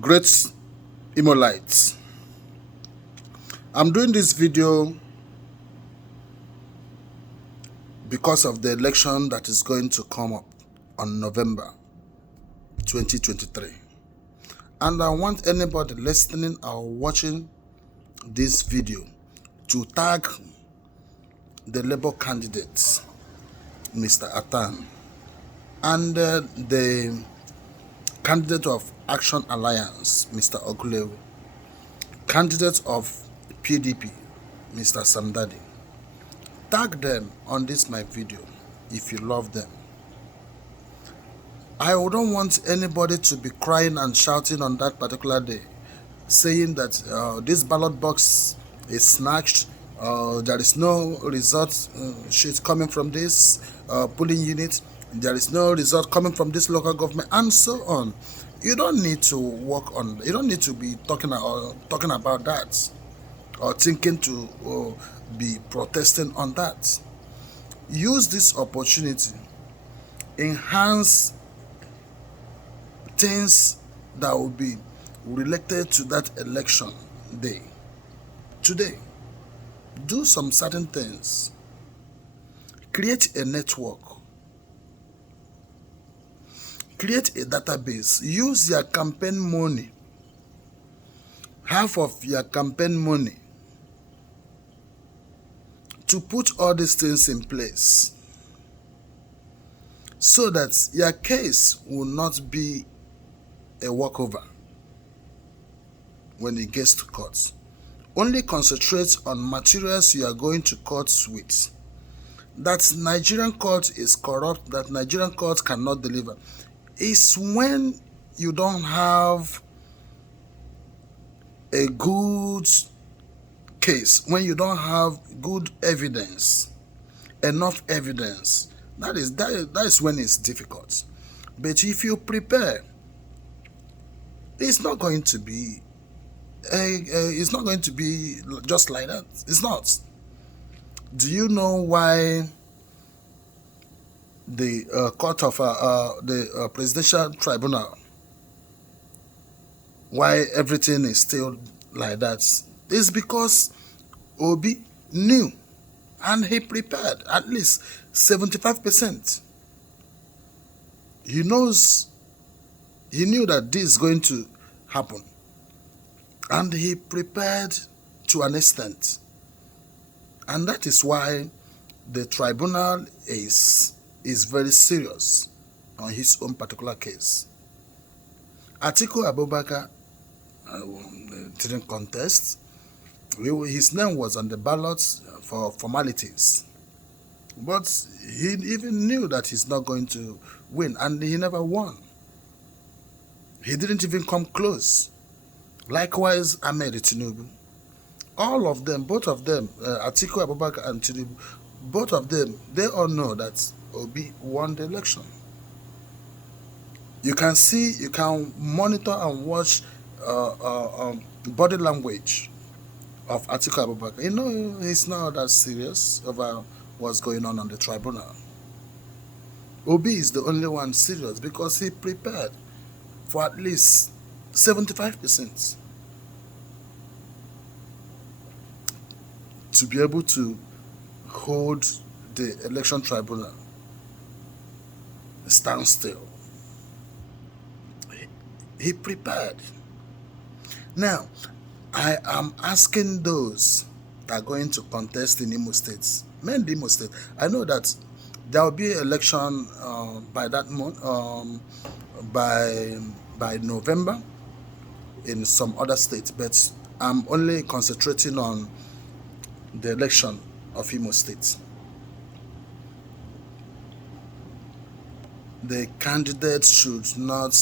Great Imolites. I'm doing this video because of the election that is going to come up on November 2023. And I want anybody listening or watching this video to tag the Labour candidates, Mr. Atan, and the candidate of Action Alliance, Mr. Ogulewu, candidate of PDP, Mr. Samdadi. Tag them on this my video if you love them. I don't want anybody to be crying and shouting on that particular day, saying that this ballot box is snatched, there is no result sheet coming from this polling unit, there is no result coming from this local government, and so on. You don't need to work on, you don't need to be talking about that or thinking to be protesting on that. Use this opportunity, enhance things that will be related to that election day. Today, do some certain things. Create a network. Create a database. Use your campaign money. Half of your campaign money to put all these things in place so that your case will not be a walkover when it gets to court. Only concentrate on materials you are going to court with. That Nigerian court is corrupt, that Nigerian court cannot deliver, is when you don't have a good case, when you don't have good evidence, enough evidence. That is when it's difficult. But if you prepare, it's not going to be just like that. It's not. Do you know why the court of the presidential tribunal, why everything is still like that? It's because Obi knew and he prepared at least 75%. He knew that this is going to happen, and he prepared to an extent. And that is why the tribunal is very serious on his own particular case. Atiku Abubakar didn't contest. His name was on the ballot for formalities. But he even knew that he's not going to win, and he never won. He didn't even come close. Likewise, Ahmed Tinubu. All of them, both of them, Atiku Abubakar and Tinubu, both of them, they all know that Obi won the election. You can see, you can monitor and watch body language of Atiku Abubakar. You know, he's not that serious about what's going on the tribunal. Obi is the only one serious because he prepared for at least 75% to be able to hold the election tribunal standstill. He prepared. Now, I am asking those that are going to contest in Imo State, mainly Imo State. I know that there will be election by that month, by November in some other states, but I'm only concentrating on the election of Imo State. The candidates should not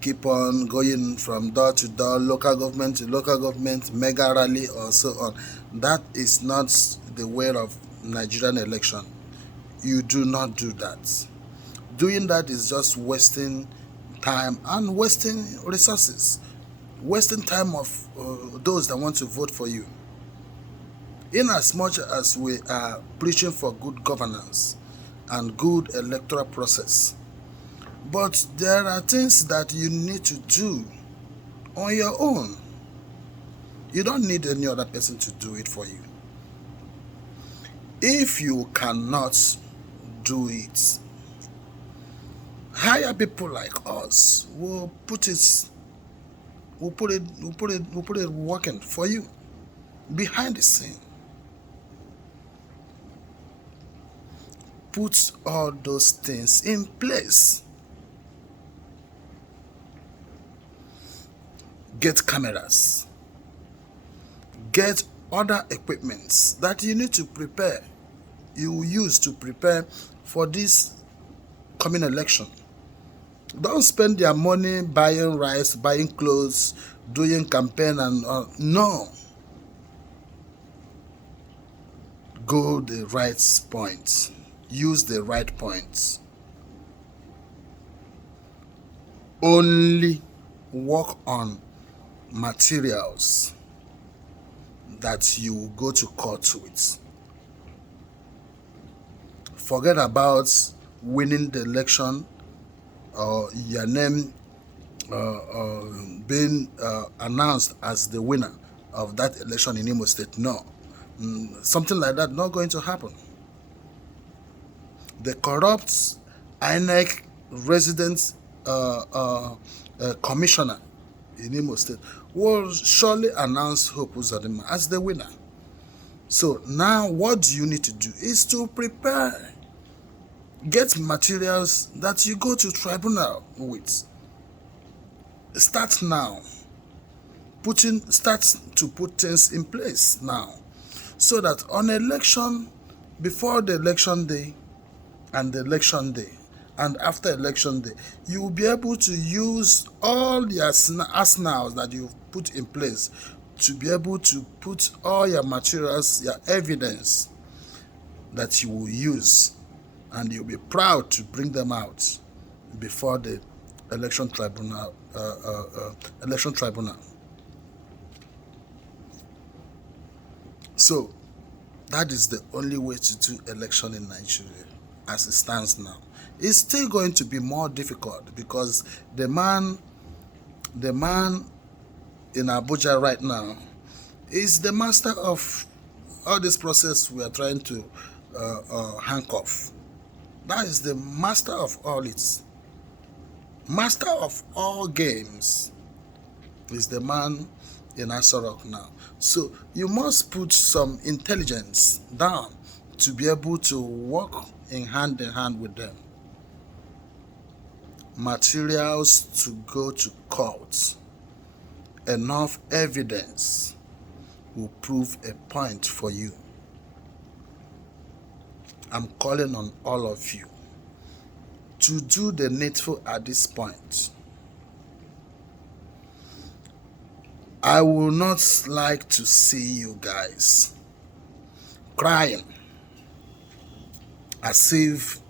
keep on going from door to door, local government to local government, mega rally or so on. That is not the way of Nigerian election. You do not do that. Doing that is just wasting time and wasting resources, wasting time of those that want to vote for you. In as much as we are preaching for good governance and good electoral process, But there are things that you need to do on your own. You don't need any other person to do it for you. If you cannot do it, hire people like us. We'll put it working for you behind the scene. Put all those things in place. Get cameras. Get other equipments that you need to prepare. You will use to prepare for this coming election. Don't spend their money buying rice, buying clothes, doing campaign and no. Go the right points. Use the right points. Only work on materials that you go to court with. Forget about winning the election or your name being announced as the winner of that election in Imo State. No. Something like that not going to happen. The corrupt INEC resident commissioner in Imo State will surely announce Hope Uzodinma as the winner. So now what do you need to do is to prepare. Get materials that you go to tribunal with. Start now. Start to put things in place now. So that on election, before the election day, and the election day, and after election day, you will be able to use all the arsenals that you've put in place to be able to put all your materials, your evidence that you will use, and you'll be proud to bring them out before the election tribunal. So that is the only way to do election in Nigeria as it stands now. It's still going to be more difficult because the man in Abuja right now is the master of all this process we are trying to handcuff. That is the master of all it. Master of all games is the man in Asorok now. So you must put some intelligence down to be able to work in hand with them. Materials to go to court. Enough evidence will prove a point for you. I'm calling on all of you to do the needful at this point. I will not like to see you guys crying as if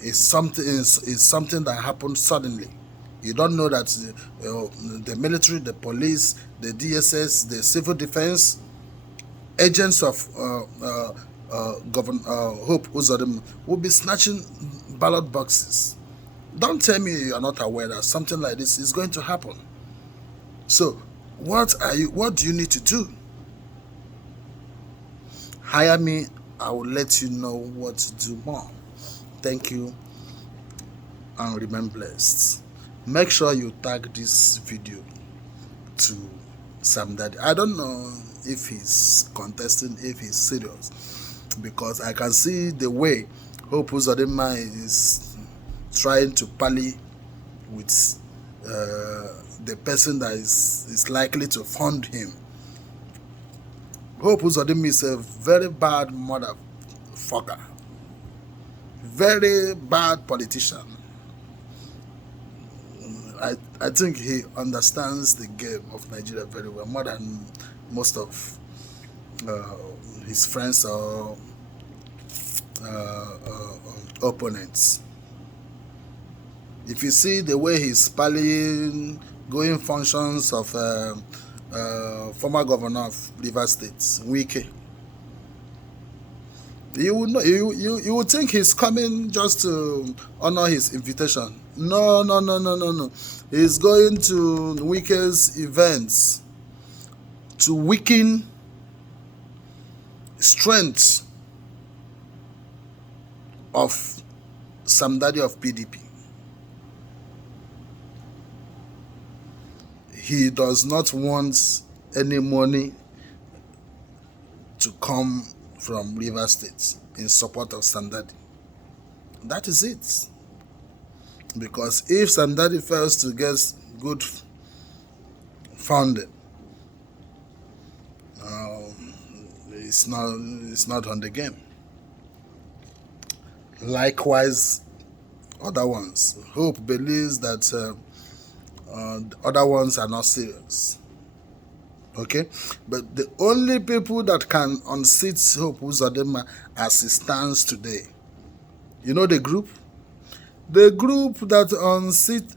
it's something that happened suddenly. You don't know that the military, the police, the DSS, the civil defense, agents of Governor Hope Uzodinma will be snatching ballot boxes. Don't tell me you are not aware that something like this is going to happen. So, what do you need to do? Hire me, I will let you know what to do more. Thank you and remain blessed. Make sure you tag this video to Sam Daddy. I don't know if he's contesting, if he's serious, because I can see the way Hope Uzodinma is trying to parley with the person that is likely to fund him. Hope Uzodinma is a very bad motherfucker, very bad politician. I think he understands the game of Nigeria very well, more than most of his friends or opponents. If you see the way he's parleying, going functions of former governor of Rivers State, Wike, You would know, you would think he's coming just to honor his invitation. No, no, no, no, no, no. He's going to Wike's events to weaken strength of somebody of PDP. He does not want any money to come from River State in support of Sandadi. That is it. Because if Sandadi fails to get good funding, it's not on the game. Likewise, other ones. Hope believes that the other ones are not serious. Okay, but the only people that can unseat Hope Uzodinma as it stands today, you know the group? The group that unseat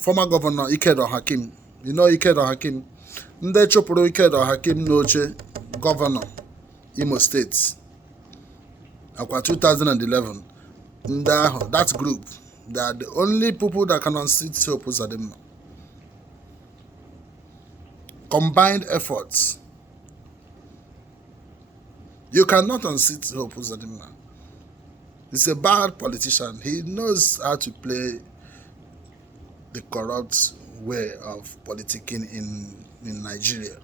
former governor Ikedo Hakim. You know Ikedo Hakim? Ndị chụpụrụ Ikedo Hakim n'oche governor Imo State akwa 2011. Ndị ahụ, that group, they are the only people that can unseat Hope Uzodinma. Combined efforts. You cannot unseat Hope Uzodinma. He's a bad politician. He knows how to play the corrupt way of politicking in Nigeria.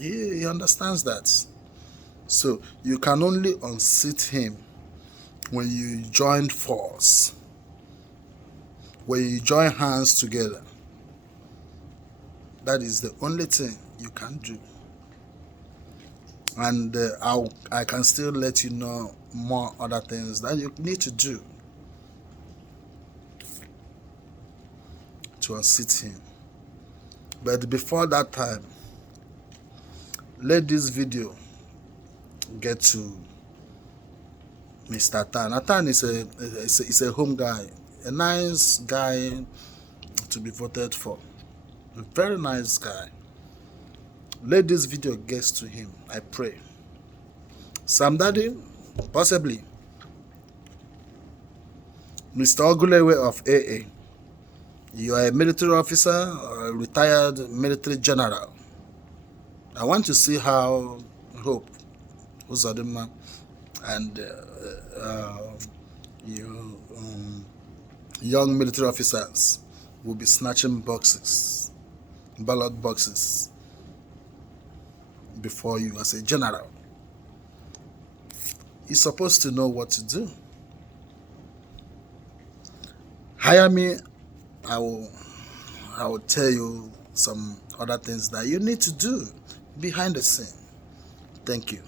He understands that. So you can only unseat him when you join force, when you join hands together. That is the only thing you can do. And I can still let you know more other things that you need to do to unseat him. But before that time, let this video get to Mr. Tan. Tan is a home guy, a nice guy to be voted for. A very nice guy. Let this video get to him, I pray. Sandadi, possibly. Mr. Ogulewe of AA, you are a military officer or a retired military general. I want to see how Hope Uzodinma and you young military officers will be snatching boxes, ballot boxes, before you as a general. You're supposed to know what to do. Hire me, I will tell you some other things that you need to do behind the scene. Thank you.